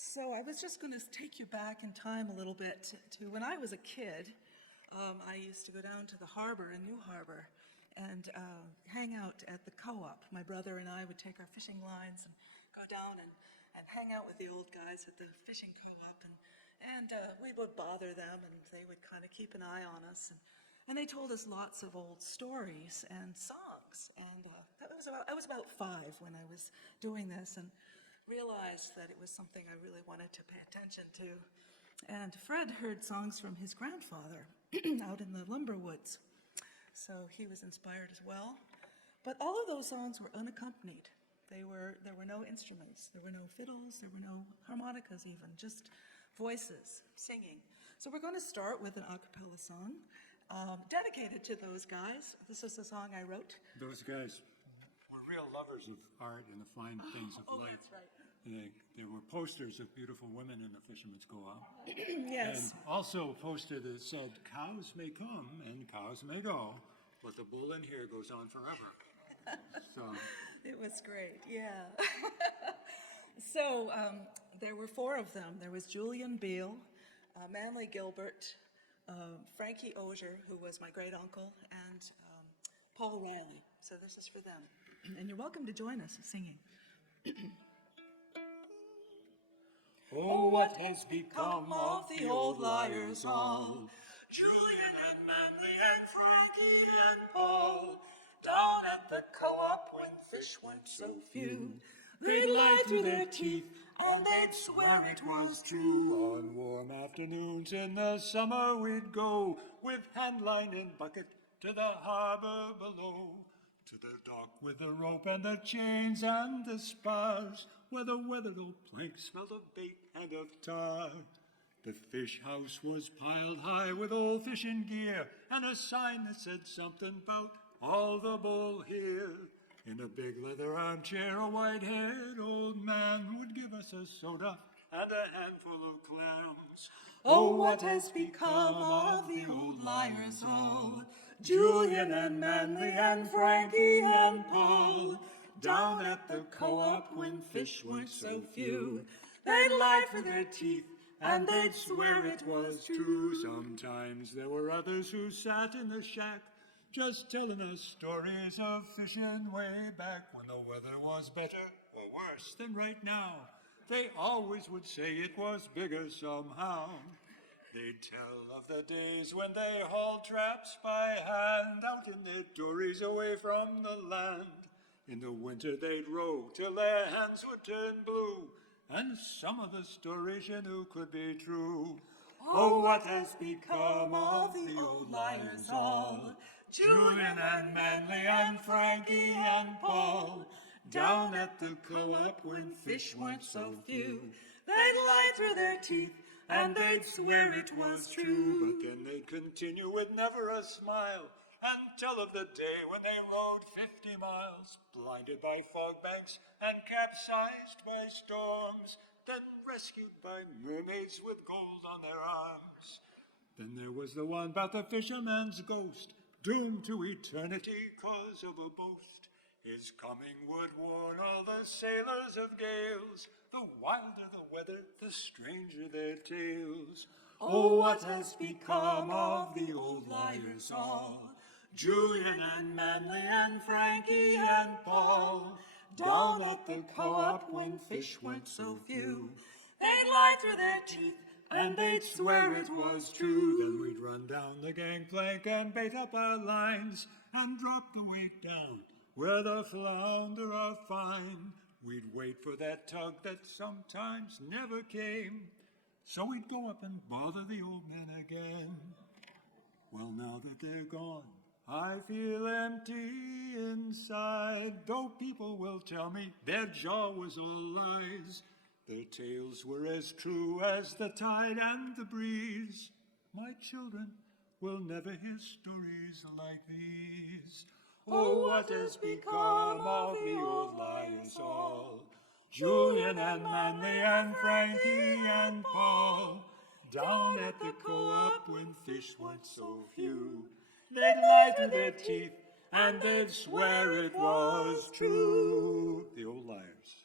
So I was just going to take you back in time a little bit to when I was a kid. I used to go down to the harbor in New Harbor and hang out at the co-op. My brother and I would take our fishing lines and go down and hang out with the old guys at the fishing co-op, and we would bother them, and they would kind of keep an eye on us. And they told us lots of old stories and songs. And I was about 5 when I was doing this, and realized that it was something I really wanted to pay attention to. And Fred heard songs from his grandfather out in the lumber woods, so he was inspired as well. But all of those songs were unaccompanied. There were no instruments, there were no fiddles, there were no harmonicas even, just voices singing. So we're going to start with an a cappella song dedicated to those guys. This is a song I wrote. Those guys were real lovers of art and the fine things of life. That's right. There were posters of beautiful women in the Fisherman's Co-op. Yes. And also a poster that said, "Cows may come and cows may go, but the bull in here goes on forever." So it was great, yeah. So there were 4 of them. There was Julian Beale, Manly Gilbert, Frankie Osier, who was my great uncle, and Paul Riley. So this is for them. And you're welcome to join us singing. oh, what has become of the old liars all? Julian and Manly and Frankie and Paul, down at the co-op when fish weren't so few, they'd lie through their teeth and they'd swear it was true. On warm afternoons in the summer we'd go with handline and bucket to the harbor below, to the dock with the rope and the chains and the spars, where the weathered old plank smelled of bait and of tar. The fish house was piled high with old fishing gear and a sign that said something about all the bull here. In a big leather armchair, a white-haired old man would give us a soda and a handful of clams. Oh, what has become of the old liars all? Julian and Manly and Frankie and Paul, down at the co-op when fish weren't so few, they'd lie for their teeth and they'd swear it was true. Sometimes there were others who sat in the shack just telling us stories of fishing way back when the weather was better or worse than right now. They always would say it was bigger somehow. They'd tell of the days when they hauled traps by hand out in their dories away from the land. In the winter they'd row till their hands would turn blue, and some of the stories you knew could be true. Oh, what has become of the old liars all? Julian and Manly and Frankie and Paul, down at the co-op when fish weren't so few, they'd lie through their teeth and they'd swear it was true. But then they'd continue with never a smile and tell of the day when they rode 50 miles, blinded by fog banks and capsized by storms, then rescued by mermaids with gold on their arms. Then there was the one about the fisherman's ghost, doomed to eternity 'cause of a boast. His coming would warn all the sailors of gales. The wilder the weather, the stranger their tales. Oh, what has become of the old liars all? Julian and Manly and Frankie and Paul, down at the co-op when fish weren't so few, they'd lie through their teeth and they'd swear it was true. Then we'd run down the gangplank and bait up our lines and drop the weight down where the flounder are fine. We'd wait for that tug that sometimes never came, so we'd go up and bother the old men again. Well, now that they're gone, I feel empty inside, though people will tell me their jaw was all lies. Their tales were as true as the tide and the breeze. My children will never hear stories like these. Oh, what has become of the old liars all? Julian and Manly and Frankie and Paul, down at the co-op when fish weren't so few, they'd lie through their teeth and they'd swear it was true. The old liars.